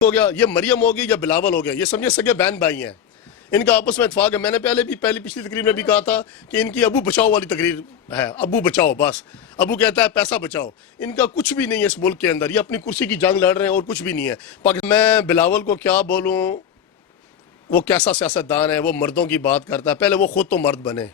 ہو گیا، یہ مریم ہوگی یا بلاول ہو گیا، یہ سمجھے سگے بہن بھائی ہیں، ان کا آپس میں اتفاق ہے۔ میں نے پچھلی تقریر میں بھی کہا تھا کہ ان کی ابو بچاؤ والی تقریر ہے، ابو بچاؤ، بس ابو کہتا ہے پیسہ بچاؤ۔ ان کا کچھ بھی نہیں ہے اس ملک کے اندر، یہ اپنی کرسی کی جنگ لڑ رہے ہیں اور کچھ بھی نہیں ہے۔ میں بلاول کو کیا بولوں، وہ کیسا سیاستدان ہے، وہ مردوں کی بات کرتا ہے، پہلے وہ خود تو مرد بنے،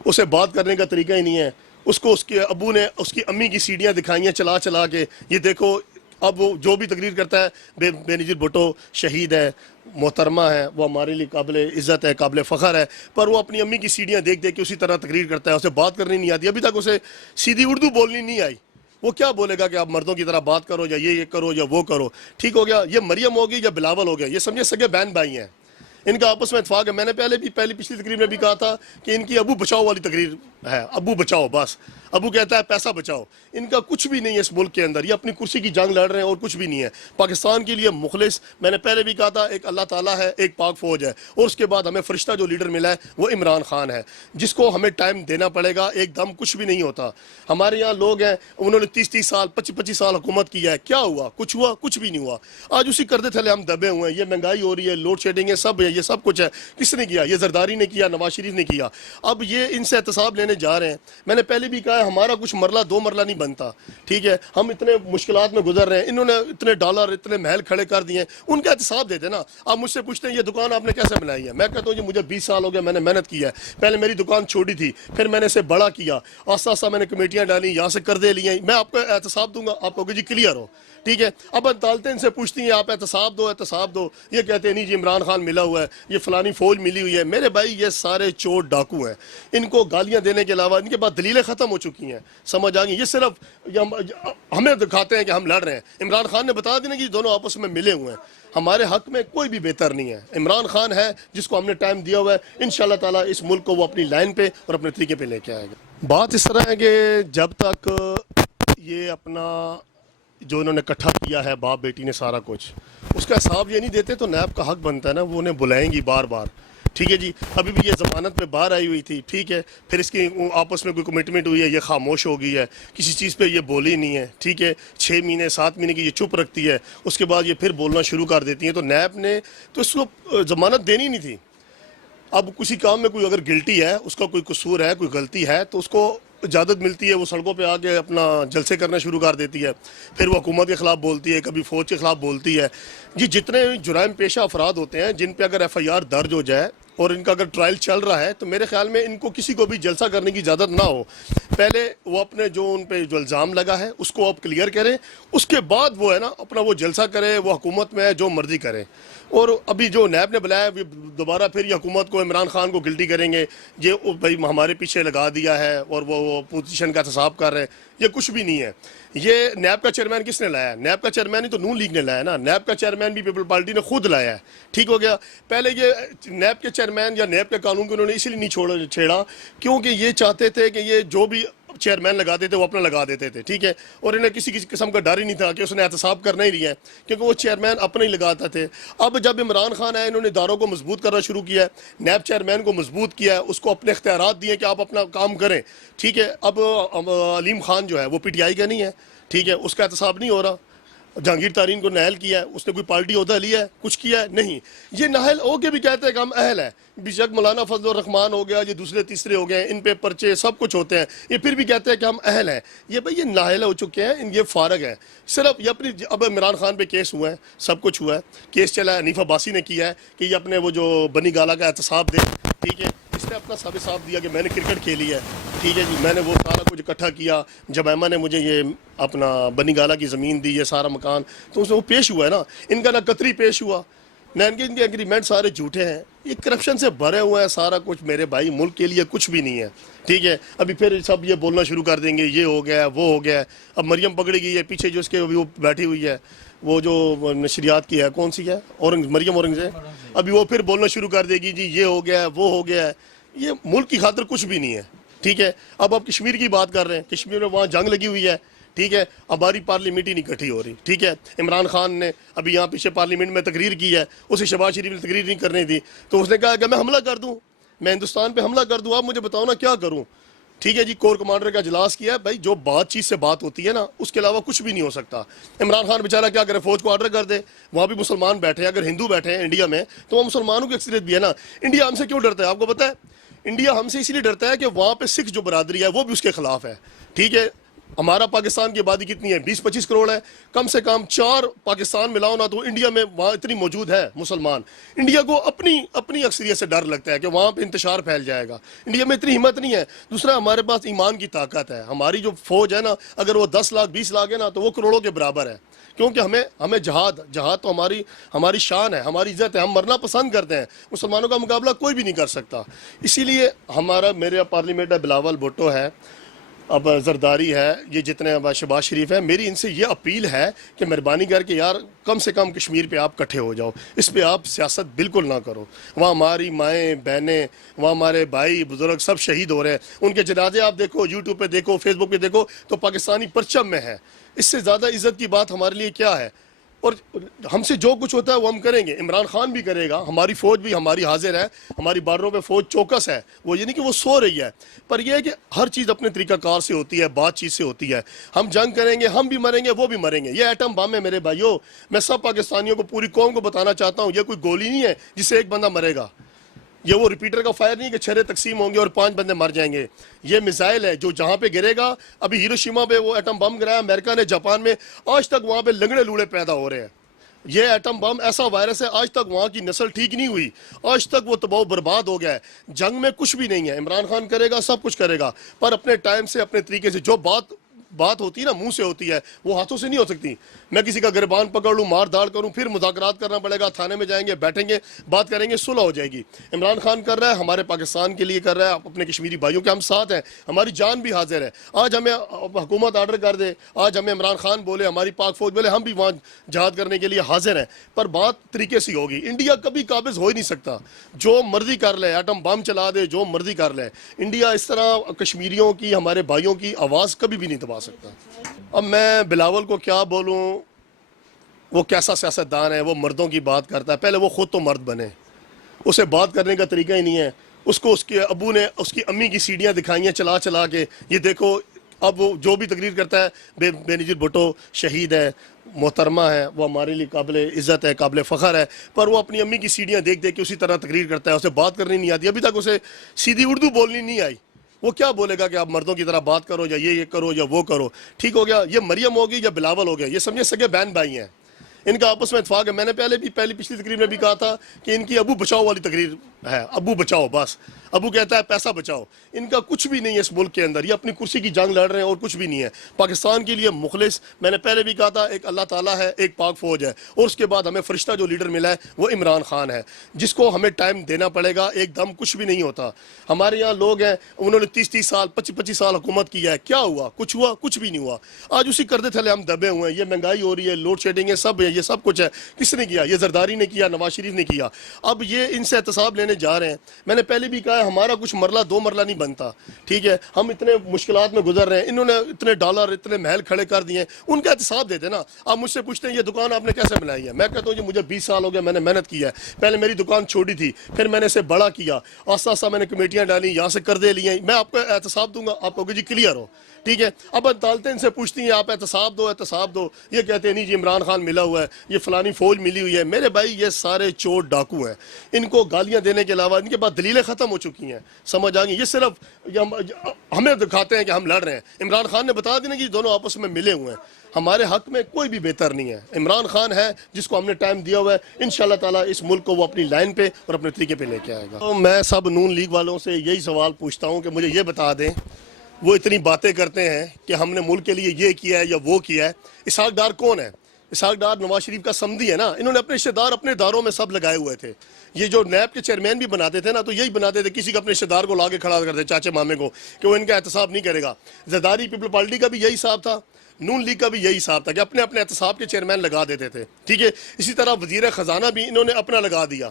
اسے بات کرنے کا طریقہ ہی نہیں ہے۔ اس کو اس کے ابو نے اس کی امی کی سیڑھیاں دکھائی ہیں چلا چلا کے، یہ دیکھو اب وہ جو بھی تقریر کرتا ہے، بے نظیر بھٹو شہید ہے، محترمہ ہے، وہ ہمارے لیے قابل عزت ہے، قابل فخر ہے، پر وہ اپنی امی کی سیڑھیاں دیکھ دیکھ کے اسی طرح تقریر کرتا ہے، اسے بات کرنی نہیں آتی، ابھی تک اسے سیدھی اردو بولنی نہیں آئی۔ وہ کیا بولے گا کہ آپ مردوں کی طرح بات کرو یا یہ کرو یا وہ کرو؟ ٹھیک ہو گیا، یہ مریم ہوگی یا بلاول ہو گیا، یہ سمجھے سگے بہن بھائی ہیں، ان کا آپس میں اتفاق ہے۔ میں نے پچھلی تقریر میں بھی کہا تھا کہ ان کی ابو بچاؤ والی تقریر ہے، ابو بچاؤ، بس ابو کہتا ہے پیسہ بچاؤ۔ ان کا کچھ بھی نہیں ہے اس ملک کے اندر، یہ اپنی کرسی کی جنگ لڑ رہے ہیں اور کچھ بھی نہیں ہے۔ پاکستان کے لیے مخلص، میں نے پہلے بھی کہا تھا، ایک اللہ تعالیٰ ہے، ایک پاک فوج ہے، اور اس کے بعد ہمیں فرشتہ جو لیڈر ملا ہے وہ عمران خان ہے، جس کو ہمیں ٹائم دینا پڑے گا، ایک دم کچھ بھی نہیں ہوتا۔ ہمارے یہاں لوگ ہیں، انہوں نے 30 سال 25 سال حکومت کیا ہے، کیا ہوا؟ کچھ ہوا؟ کچھ بھی نہیں ہوا۔ آج اسی کردے تھلے ہم دبے ہوئے ہیں، یہ مہنگائی ہو رہی ہے، لوڈ شیڈنگ ہے، سب ہے، یہ سب کچھ ہے۔ کس نے کیا؟ یہ زرداری نے کیا، نواز شریف نے کیا۔ اب یہ ان سے احتساب لینے جا رہے ہیں۔ میں نے پہلے بھی کہا ہے، ہمارا کچھ مرلہ دو مرلہ نہیں بنتا، ٹھیک ہے؟ ہم اتنے مشکلات میں گزر رہے ہیں، انہوں نے اتنے ڈالر، اتنے محل کھڑے کر دیے ہیں، ان کا احتساب دیتے نا۔ آپ مجھ سے پوچھتے ہیں یہ دکان آپ نے کیسے بنائی ہے؟ میں کہتا ہوں جی مجھے 20 سال ہو گیا، میں نے محنت کی ہے۔ پہلے میری دکان چھوٹی تھی، پھر میں نے اسے بڑا کیا، آہستہ آہستہ میں نے کمیٹیاں ڈالی، یہاں سے قرضے لیے، میں آپ کو احتساب دوں گا، آپ کہو گے جی کلیئر ہو، ٹھیک ہے؟ اب عدالتیں ان سے پوچھتی ہیں آپ احتساب دو، احتساب دو، یہ کہتے ہیں نہیں جی عمران خان ملا ہوا ہے، یہ فلانی فوج ملی ہوئی ہے۔ میرے بھائی یہ سارے چور ڈاکو ہیں، ان کو گالیاں دینے کے علاوہ ان کے پاس دلیلیں ختم ہو چکی ہیں، سمجھ آ گئی؟ یہ صرف ہمیں دکھاتے ہیں کہ ہم لڑ رہے ہیں۔ عمران خان نے بتا دینا کہ دونوں آپس میں ملے ہوئے ہیں، ہمارے حق میں کوئی بھی بہتر نہیں ہے۔ عمران خان ہے جس کو ہم نے ٹائم دیا ہوا ہے، انشاءاللہ تعالیٰ اس ملک کو وہ اپنی لائن پہ اور اپنے طریقے پہ لے کے آئے گا۔ بات اس طرح ہے کہ جب تک یہ اپنا جو انہوں نے اکٹھا کیا ہے، باپ بیٹی نے سارا کچھ، اس کا حساب یہ نہیں دیتے تو نیب کا حق بنتا ہے نا، وہ انہیں بلائیں گی بار بار، ٹھیک ہے جی؟ ابھی بھی یہ ضمانت میں باہر آئی ہوئی تھی، ٹھیک ہے؟ پھر اس کی آپس میں کوئی کمٹمنٹ ہوئی ہے، یہ خاموش ہو گئی ہے، کسی چیز پہ یہ بولی نہیں ہے، ٹھیک ہے؟ 6 مہینے 7 مہینے کی یہ چپ رکھتی ہے، اس کے بعد یہ پھر بولنا شروع کر دیتی ہیں۔ تو نیب نے تو اس کو ضمانت دینی نہیں تھی۔ اب کسی کام میں کوئی اگر گلٹی ہے، اس کا کوئی قصور ہے، کوئی غلطی ہے، تو اس کو اجازت ملتی ہے، وہ سڑکوں پہ آ کے اپنا جلسے کرنا شروع کر دیتی ہے، پھر وہ حکومت کے خلاف بولتی ہے، کبھی فوج کے خلاف بولتی ہے۔ جی جتنے جرائم پیشہ افراد ہوتے ہیں، جن پہ اگر FIR درج ہو جائے اور ان کا اگر ٹرائل چل رہا ہے، تو میرے خیال میں ان کو کسی کو بھی جلسہ کرنے کی اجازت نہ ہو۔ پہلے وہ اپنے جو ان پہ جو الزام لگا ہے اس کو اب کلیئر کریں، اس کے بعد وہ ہے نا اپنا وہ جلسہ کرے، وہ حکومت میں جو مرضی کرے۔ اور ابھی جو نیب نے بلایا دوبارہ پھر یہ حکومت کو، عمران خان کو گلٹی کریں گے، یہ بھائی ہمارے پیچھے لگا دیا ہے اور وہ پوزیشن کا احتساب کر رہے ہیں، یہ کچھ بھی نہیں ہے۔ یہ نیب کا چیئرمین کس نے لایا ہے؟ نیب کا چیئرمین ہی تو نون لیگ نے لایا ہے نا، نیب کا چیئرمین بھی پیپل پارٹی نے خود لایا ہے، ٹھیک ہو گیا؟ پہلے یہ نیب کے چیئرمین یا نیب کے قانون کو انہوں نے اسی لیے نہیں چھیڑا کیونکہ یہ چاہتے تھے کہ یہ جو بھی چیئرمین لگاتے تھے وہ اپنا لگا دیتے تھے، ٹھیک ہے؟ اور انہیں کسی قسم کا ڈر ہی نہیں تھا کہ اس نے احتساب کرنا ہی نہیں ہے، کیونکہ وہ چیئرمین اپنا ہی لگاتے تھے۔ اب جب عمران خان آئے، انہوں نے اداروں کو مضبوط کرنا شروع کیا ہے، نیب چیئرمین کو مضبوط کیا ہے، اس کو اپنے اختیارات دیے کہ آپ اپنا کام کریں، ٹھیک ہے؟ اب علیم خان جو ہے وہ PTI کا نہیں ہے، ٹھیک ہے؟ اس کا احتساب نہیں ہو رہا۔ جہانگیر تارین کو نااہل کیا ہے، اس نے کوئی پارٹی عہدہ لیا ہے، کچھ کیا ہے؟ نہیں۔ یہ نااہل ہو کے بھی کہتے ہیں کہ ہم اہل ہیں، بیشک مولانا فضل الرحمان ہو گیا، یہ دوسرے تیسرے ہو گئے، ان پہ پرچے سب کچھ ہوتے ہیں، یہ پھر بھی کہتے ہیں کہ ہم اہل ہیں۔ یہ بھائی یہ نااہل ہو چکے ہیں، یہ فارغ ہیں، صرف یہ اپنی اب عمران خان پہ کیس ہوا ہے، سب کچھ ہوا ہے، کیس چلا ہے، حنیف عباسی نے کیا ہے کہ یہ اپنے وہ جو بنی گالہ کا احتساب دے، ٹھیک ہے؟ اس نے اپنا ثابت صاف دیا کہ میں نے کرکٹ کھیلی ہے، ٹھیک ہے جی؟ میں نے وہ سارا کچھ اکٹھا کیا، جب ایما نے مجھے یہ اپنا بنی گالہ کی زمین دی، یہ سارا مکان، تو اس میں وہ پیش ہوا ہے نا۔ ان کا نہ قطری پیش ہوا، نہ ان کے ایگریمنٹ سارے جھوٹے ہیں، یہ کرپشن سے بھرے ہوئے ہیں سارا کچھ۔ میرے بھائی ملک کے لیے کچھ بھی نہیں ہے، ٹھیک ہے؟ ابھی پھر سب یہ بولنا شروع کر دیں گے یہ ہو گیا ہے، وہ ہو گیا ہے۔ اب مریم پکڑی گئی ہے پیچھے، جو اس کے وہ بیٹھی ہوئی ہے، وہ جو نشریات کی ہے، کون سی ہے؟ مریم اورنگزیب، ابھی وہ پھر بولنا شروع کر دے گی جی یہ ہو گیا ہے، وہ ہو گیا ہے۔ یہ ملک کی خاطر کچھ بھی نہیں ہے، ٹھیک ہے؟ اب آپ کشمیر کی بات کر رہے ہیں، کشمیر میں وہاں جنگ لگی ہوئی ہے، ٹھیک ہے؟ ہماری پارلیمنٹ ہی نہیں اکٹھی ہو رہی، ٹھیک ہے؟ عمران خان نے ابھی یہاں پیچھے پارلیمنٹ میں تقریر کی ہے، اسے شہباز شریف نے تقریر نہیں کرنی تھی، تو اس نے کہا کہ میں حملہ کر دوں، میں ہندوستان پہ حملہ کر دوں، آپ مجھے بتاؤ نا کیا کروں، ٹھیک ہے جی، کور کمانڈر کا اجلاس کیا ہے بھائی، جو بات چیز سے بات ہوتی ہے نا اس کے علاوہ کچھ بھی نہیں ہو سکتا. عمران خان بیچارہ کیا کرے، فوج کو آرڈر کر دے، وہاں بھی مسلمان بیٹھے ہیں، اگر ہندو بیٹھے ہیں انڈیا میں تو وہ مسلمانوں کی اکثریت بھی ہے نا. انڈیا ہم سے کیوں ڈرتا ہے آپ کو پتہ ہے؟ انڈیا ہم سے اس لیے ڈرتا ہے کہ وہاں پہ سکھ جو برادری ہے وہ بھی اس کے خلاف ہے. ٹھیک ہے، ہمارا پاکستان کی آبادی کتنی ہے؟ 20-25 کروڑ ہے. کم سے کم 4 پاکستان ملاؤ نا تو انڈیا میں وہاں اتنی موجود ہے مسلمان. انڈیا کو اپنی اکثریت سے ڈر لگتا ہے کہ وہاں پہ انتشار پھیل جائے گا. انڈیا میں اتنی ہمت نہیں ہے. دوسرا، ہمارے پاس ایمان کی طاقت ہے. ہماری جو فوج ہے نا، اگر وہ 10 لاکھ 20 لاکھ ہے نا تو وہ کروڑوں کے برابر ہے. کیونکہ ہمیں جہاد تو ہماری شان ہے، ہماری عزت ہے، ہم مرنا پسند کرتے ہیں. مسلمانوں کا مقابلہ کوئی بھی نہیں کر سکتا. اسی لیے میرے پارلیمنٹ ہے، بلاول بھٹو ہے، اب زرداری ہے، یہ جتنے اب شہباز شریف ہیں، میری ان سے یہ اپیل ہے کہ مہربانی کر کے یار کم سے کم کشمیر پہ آپ کٹھے ہو جاؤ. اس پہ آپ سیاست بالکل نہ کرو. وہاں ہماری مائیں بہنیں، وہاں ہمارے بھائی بزرگ سب شہید ہو رہے ہیں. ان کے جنازے آپ دیکھو، یوٹیوب پہ دیکھو، فیس بک پہ دیکھو تو پاکستانی پرچم میں ہے. اس سے زیادہ عزت کی بات ہمارے لیے کیا ہے؟ اور ہم سے جو کچھ ہوتا ہے وہ ہم کریں گے. عمران خان بھی کرے گا، ہماری فوج بھی ہماری حاضر ہے، ہماری بارڈروں پہ فوج چوکس ہے. وہ یہ نہیں کہ وہ سو رہی ہے، پر یہ ہے کہ ہر چیز اپنے طریقہ کار سے ہوتی ہے، بات چیت سے ہوتی ہے. ہم جنگ کریں گے، ہم بھی مریں گے، وہ بھی مریں گے. یہ ایٹم بم ہے میرے بھائیوں. میں سب پاکستانیوں کو، پوری قوم کو بتانا چاہتا ہوں، یہ کوئی گولی نہیں ہے جس سے ایک بندہ مرے گا. یہ وہ ریپیٹر کا فائر نہیں کہ 6 تقسیم ہوں گے اور 5 بندے مر جائیں گے. یہ میزائل ہے جو جہاں پہ گرے گا. ابھی ہیروشیما پہ وہ ایٹم بم گرایا امریکہ نے، جاپان میں، آج تک وہاں پہ لنگڑے لوڑے پیدا ہو رہے ہیں. یہ ایٹم بم ایسا وائرس ہے، آج تک وہاں کی نسل ٹھیک نہیں ہوئی، آج تک وہ تباہ و برباد ہو گیا ہے. جنگ میں کچھ بھی نہیں ہے. عمران خان کرے گا، سب کچھ کرے گا، پر اپنے ٹائم سے، اپنے طریقے سے. جو بات ہوتی ہے نا، منہ سے ہوتی ہے، وہ ہاتھوں سے نہیں ہو سکتی. میں کسی کا گربان پکڑ لوں، مار داڑ کروں، پھر مذاکرات کرنا پڑے گا، تھانے میں جائیں گے، بیٹھیں گے، بات کریں گے، صلح ہو جائے گی. عمران خان کر رہا ہے، ہمارے پاکستان کے لیے کر رہا ہے، اپنے کشمیری بھائیوں کے ہم ساتھ ہیں، ہماری جان بھی حاضر ہے. آج ہمیں حکومت آرڈر کر دے، آج ہمیں عمران خان بولے، ہماری پاک فوج بولے، ہم بھی وہاں جہاد کرنے کے لیے حاضر ہیں، پر بات طریقے سے ہوگی. انڈیا کبھی قابض ہو ہی نہیں سکتا. جو مرضی کر لے، ایٹم بم چلا دے، جو مرضی کر لے، انڈیا اس طرح کشمیریوں کی، ہمارے بھائیوں کی آواز کبھی بھی نہیں دبا سکتا. اب میں بلاول کو کیا بولوں؟ وہ کیسا سیاستدان ہے؟ وہ مردوں کی بات کرتا ہے. پہلے وہ خود تو مرد بنے. اسے بات کرنے کا طریقہ ہی نہیں ہے. اس کو اس کے ابو نے اس کی امی کی سیڑھیاں دکھائی ہیں چلا چلا کے. یہ دیکھو، اب وہ جو بھی تقریر کرتا ہے، بے نظیر بھٹو شہید ہے، محترمہ ہے، وہ ہمارے لیے قابل عزت ہے، قابل فخر ہے، پر وہ اپنی امی کی سیڑھیاں دیکھ دیکھ کے اسی طرح تقریر کرتا ہے. اسے بات کرنی نہیں آتی. ابھی تک اسے سیدھی اردو بولنی نہیں آئی. وہ کیا بولے گا کہ آپ مردوں کی طرح بات کرو، یا یہ کرو یا وہ کرو؟ ٹھیک ہو گیا، یہ مریم ہوگی یا بلاول ہو گیا، یہ سمجھے سگے بہن بھائی ہیں. ان کا آپس میں اتفاق ہے. میں نے پچھلی تقریر میں بھی کہا تھا کہ ان کی ابو بچاؤ والی تقریر ہے. ابو بچاؤ، بس ابو کہتا ہے پیسہ بچاؤ. ان کا کچھ بھی نہیں ہے اس ملک کے اندر. یہ اپنی کرسی کی جنگ لڑ رہے ہیں اور کچھ بھی نہیں ہے. پاکستان کے لیے مخلص، میں نے پہلے بھی کہا تھا، ایک اللہ تعالیٰ ہے، ایک پاک فوج ہے، اور اس کے بعد ہمیں فرشتہ جو لیڈر ملا ہے وہ عمران خان ہے، جس کو ہمیں ٹائم دینا پڑے گا. ایک دم کچھ بھی نہیں ہوتا. ہمارے یہاں لوگ ہیں، انہوں نے 30 سال 25 سال حکومت کی ہے. کیا ہوا؟ کچھ ہوا؟ کچھ بھی نہیں ہوا. آج اسی کردے تھلے ہم دبے ہوئے ہیں. یہ مہنگائی ہو رہی ہے، لوڈ شیڈنگ ہے، سب ہے، یہ سب کچھ ہے. کس نے کیا؟ یہ زرداری نے کیا، نواز شریف نے کیا. اب یہ ان سے احتساب لینے جا رہے ہیں. میں نے پہلے بھی کہا ہے، ہمارا کچھ مرلہ 2 مرلہ نہیں بنتا. ٹھیک ہے، ہم اتنے مشکلات میں گزر رہے ہیں. انہوں نے اتنے ڈالر، اتنے محل کھڑے کر دیے ہیں. ان کا احتساب دیتے نا. آپ مجھ سے پوچھتے ہیں یہ دکان آپ نے کیسے بنائی ہے؟ میں کہتا ہوں جی مجھے 20 سال ہو گیا، میں نے محنت کی ہے. پہلے میری دکان چھوٹی تھی، پھر میں نے اسے بڑا کیا، آہستہ آہستہ میں نے کمیٹیاں ڈالی، یہاں سے قرضے لیے. میں آپ کو احتساب دوں گا، آپ کہو گے جی کلیئر ہو. ٹھیک ہے، اب عدالتیں ان سے پوچھتی ہیں آپ احتساب دو، احتساب دو. یہ کہتے ہیں نہیں جی عمران خان ملا ہوا ہے، یہ فلانی فوج ملی ہوئی ہے. میرے بھائی یہ سارے چور ڈاکو ہیں. ان کو گالیاں دینے کے علاوہ ان کے پاس دلیلیں ختم ہو چکی ہیں. سمجھ آ گئی؟ یہ صرف ہمیں دکھاتے ہیں کہ ہم لڑ رہے ہیں. عمران خان نے بتا دینا کہ دونوں آپس میں ملے ہوئے ہیں. ہمارے حق میں کوئی بھی بہتر نہیں ہے. عمران خان ہے جس کو ہم نے ٹائم دیا ہوا ہے. انشاءاللہ تعالیٰ اس ملک کو وہ اپنی لائن پہ اور اپنے طریقے پہ لے کے آئے گا. تو میں سب نون لیگ والوں سے یہی سوال پوچھتا ہوں کہ مجھے یہ بتا دیں، وہ اتنی باتیں کرتے ہیں کہ ہم نے ملک کے لیے یہ کیا ہے یا وہ کیا ہے. اسحاق ڈار کون ہے؟ اسحاق ڈار نواز شریف کا سمدھی ہے نا. انہوں نے اپنے رشتہ دار اپنے داروں میں سب لگائے ہوئے تھے. یہ جو نیب کے چیئرمین بھی بناتے تھے نا، تو یہی بناتے تھے، کسی کا اپنے رشتہ دار کو لا کے کھڑا کرتے، چاچے مامے کو، کہ وہ ان کا احتساب نہیں کرے گا. زرداری پیپل پارٹی کا بھی یہی حساب تھا، نون لیگ کا بھی یہی حساب تھا کہ اپنے اپنے احتساب کے چیئرمین لگا دیتے تھے. ٹھیک ہے، اسی طرح وزیر خزانہ بھی انہوں نے اپنا لگا دیا.